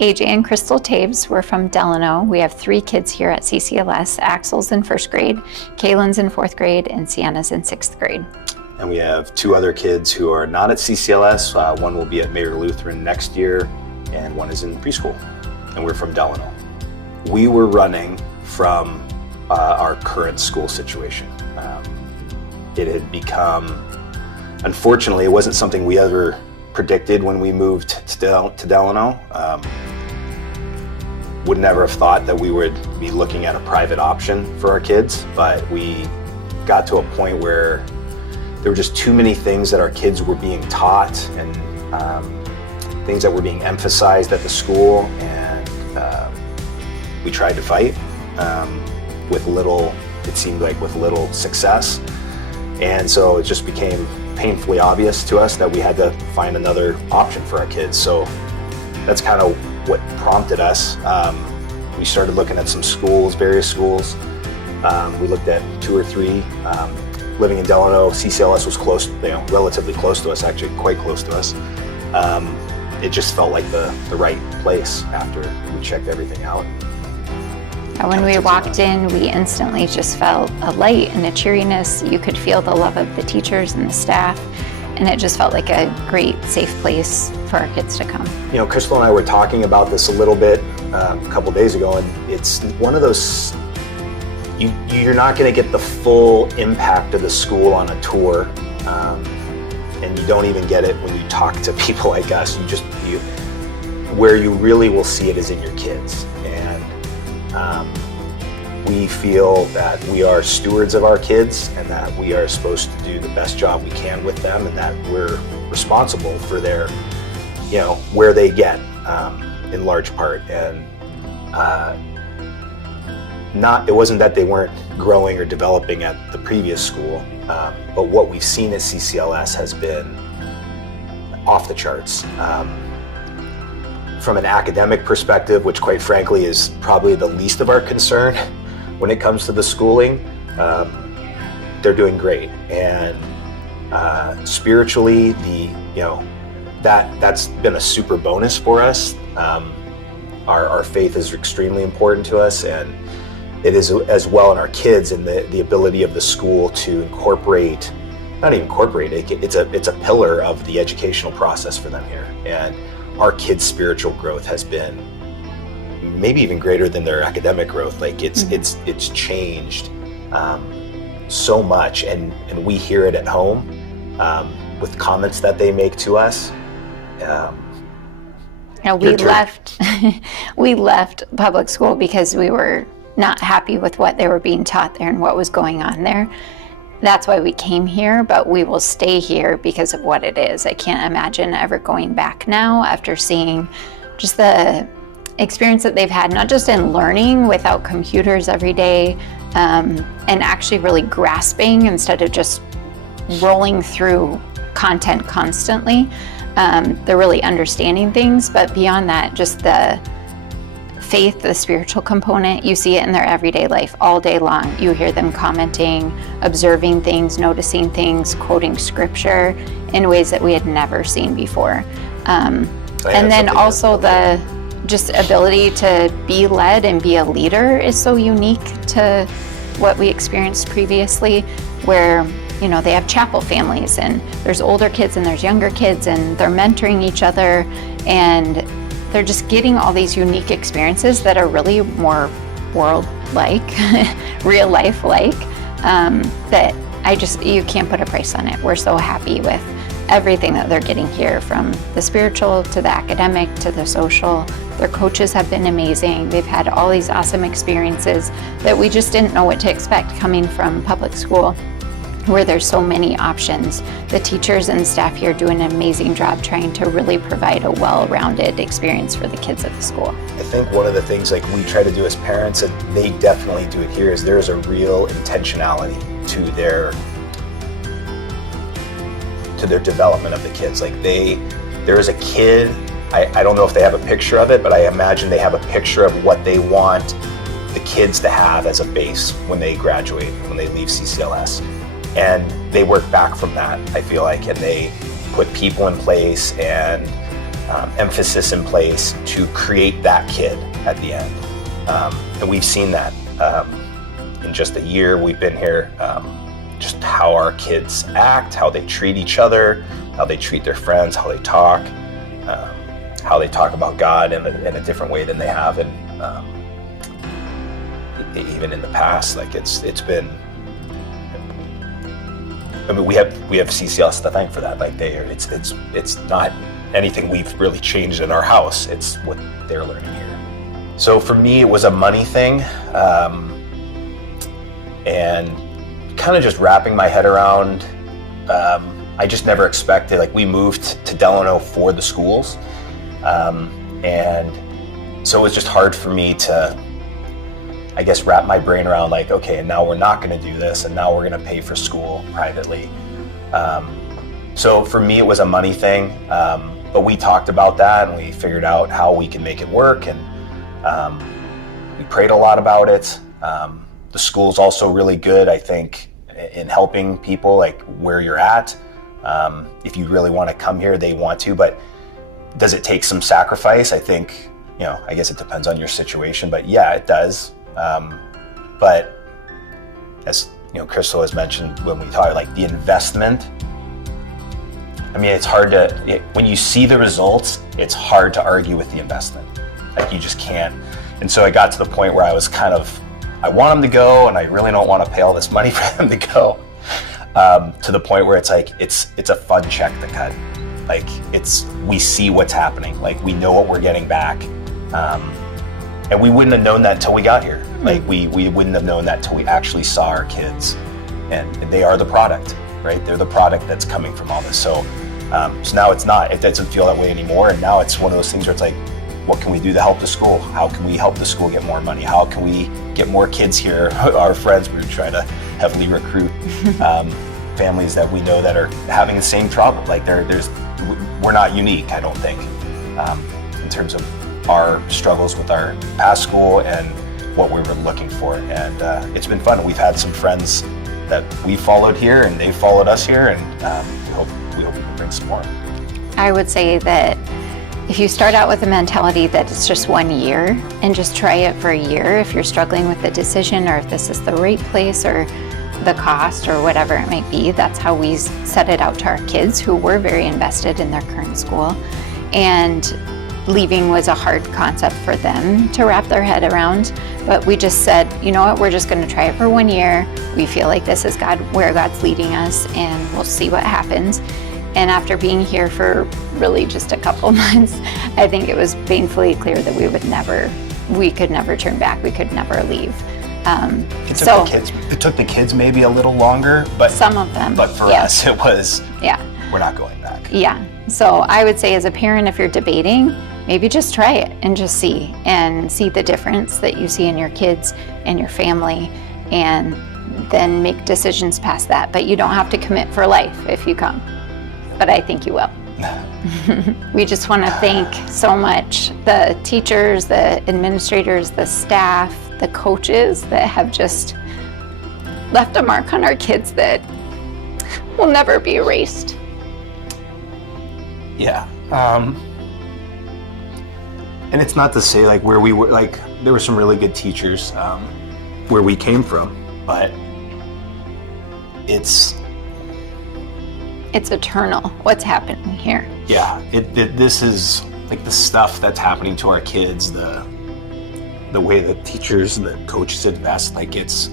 AJ and Crystal Toews were from Delano. We have 3 kids here at CCLS. Axel's in 1st grade, Kaylin's in 4th grade, and Sienna's in 6th grade. And we have 2 other kids who are not at CCLS. One will be at Mayor Lutheran next year, and one is in preschool. And we're from Delano. We were running from our current school situation. It had become, unfortunately, it wasn't something we ever predicted when we moved to Delano. Would never have thought that we would be looking at a private option for our kids, but we got to a point where there were just too many things that our kids were being taught and things that were being emphasized at the school, and we tried to fight with little, it seemed like with little success. And so it just became painfully obvious to us that we had to find another option for our kids. So that's kind of what prompted us. We started looking at some schools, various schools. We looked at 2 or 3. Living in Delano, CCLS was close, relatively close to us, actually quite close to us. It just felt like the right place after we checked everything out. When we walked in, we instantly just felt a light and a cheeriness. You could feel the love of the teachers and the staff, and it just felt like a great, safe place for our kids to come. Crystal and I were talking about this a little bit a couple days ago, and it's one of those, you're not going to get the full impact of the school on a tour, and you don't even get it when you talk to people like us. Where you really will see it is in your kids. We feel that we are stewards of our kids and that we are supposed to do the best job we can with them, and that we're responsible for their, where they get in large part. And it wasn't that they weren't growing or developing at the previous school, but what we've seen at CCLS has been off the charts. From an academic perspective, which quite frankly is probably the least of our concern when it comes to the schooling, they're doing great. And spiritually, that's been a super bonus for us. Our faith is extremely important to us, and it is as well in our kids, and the ability of the school to incorporate, not even incorporate, it's a pillar of the educational process for them here. And our kids' spiritual growth has been maybe even greater than their academic growth. Like it's changed so much, and we hear it at home with comments that they make to us. We left public school because we were not happy with what they were being taught there and what was going on there. That's why we came here, but we will stay here because of what it is. I can't imagine ever going back now after seeing just the experience that they've had, not just in learning without computers every day, and actually really grasping instead of just rolling through content constantly. They're really understanding things, but beyond that, just the faith, the spiritual component, you see it in their everyday life all day long. You hear them commenting, observing things, noticing things, quoting scripture in ways that we had never seen before. And then also the just ability to be led and be a leader is so unique to what we experienced previously, where they have chapel families, and there's older kids and there's younger kids, and they're mentoring each other, and they're just getting all these unique experiences that are really more world-like, real life-like, that you can't put a price on it. We're so happy with everything that they're getting here, from the spiritual to the academic to the social. Their coaches have been amazing. They've had all these awesome experiences that we just didn't know what to expect coming from public school, where there's so many options. The teachers and staff here do an amazing job trying to really provide a well-rounded experience for the kids at the school. I think one of the things like we try to do as parents, and they definitely do it here, is there's a real intentionality to their development of the kids. Like there is a kid, I don't know if they have a picture of it, but I imagine they have a picture of what they want the kids to have as a base when they graduate, when they leave CCLS. And they work back from that, I feel like, and they put people in place and emphasis in place to create that kid at the end. And we've seen that in just a year we've been here, just how our kids act, how they treat each other, how they treat their friends, how they talk about God in a different way than they have, and even in the past. Like it's been. I mean, we have CCLS to thank for that. Like it's not anything we've really changed in our house. It's what they're learning here. So for me, it was a money thing, and kind of just wrapping my head around. I just never expected. Like we moved to Delano for the schools, and so it was just hard for me to, I guess, wrap my brain around like, okay, and now we're not going to do this, and now we're going to pay for school privately. So for me, it was a money thing, but we talked about that and we figured out how we can make it work, and we prayed a lot about it. The school's also really good, I think, in helping people like where you're at. If you really want to come here, they want to, but does it take some sacrifice? I think, I guess it depends on your situation, but yeah, it does. But as Crystal has mentioned when we talk, like the investment, I mean, it's hard when you see the results, it's hard to argue with the investment. Like you just can't. And so I got to the point where I was I want them to go, and I really don't want to pay all this money for them to go, to the point where it's like, it's a fun check to cut. Like we see what's happening. Like we know what we're getting back. And we wouldn't have known that until we got here. Like we wouldn't have known that until we actually saw our kids, and they are the product, right? They're the product that's coming from all this. So now it doesn't feel that way anymore. And now it's one of those things where it's like, what can we do to help the school? How can we help the school get more money? How can we get more kids here? Our friends, we're trying to heavily recruit families that we know that are having the same trouble. Like we're not unique, I don't think, in terms of our struggles with our past school and what we were looking for. And it's been fun. We've had some friends that we followed here, and they followed us here, and we hope we can bring some more. I would say that if you start out with a mentality that it's just 1 year, and just try it for a year, if you're struggling with the decision or if this is the right place or the cost or whatever it might be, that's how we set it out to our kids who were very invested in their current school. And leaving was a hard concept for them to wrap their head around, but we just said, you know what, we're just going to try it for 1 year. We feel like this is where God's leading us, and we'll see what happens. And after being here for really just a couple months, I think it was painfully clear that we could never turn back. We could never leave. It took the kids maybe a little longer, but some of them. But for us, it was. Yeah. We're not going back. Yeah. So I would say, as a parent, if you're debating, maybe just try it and just see the difference that you see in your kids and your family, and then make decisions past that. But you don't have to commit for life if you come. But I think you will. We just want to thank so much the teachers, the administrators, the staff, the coaches that have just left a mark on our kids that will never be erased. Yeah. And it's not to say like where we were, like there were some really good teachers where we came from, but it's eternal what's happening here. Yeah, this is like the stuff that's happening to our kids, the way the teachers and the coaches invest, like it's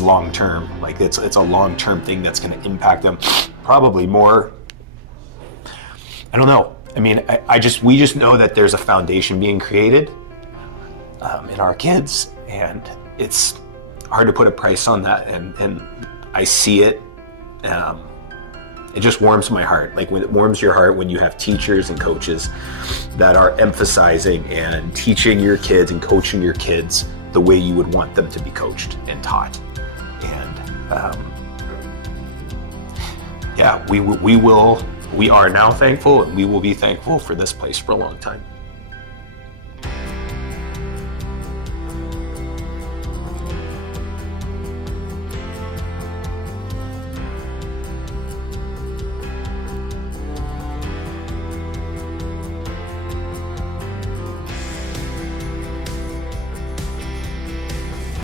long term. Like it's a long term thing that's going to impact them probably more. I don't know. I mean, we just know that there's a foundation being created in our kids, and it's hard to put a price on that. And I see it. It just warms my heart. Like when it warms your heart when you have teachers and coaches that are emphasizing and teaching your kids and coaching your kids the way you would want them to be coached and taught. And we are now thankful, and we will be thankful for this place for a long time.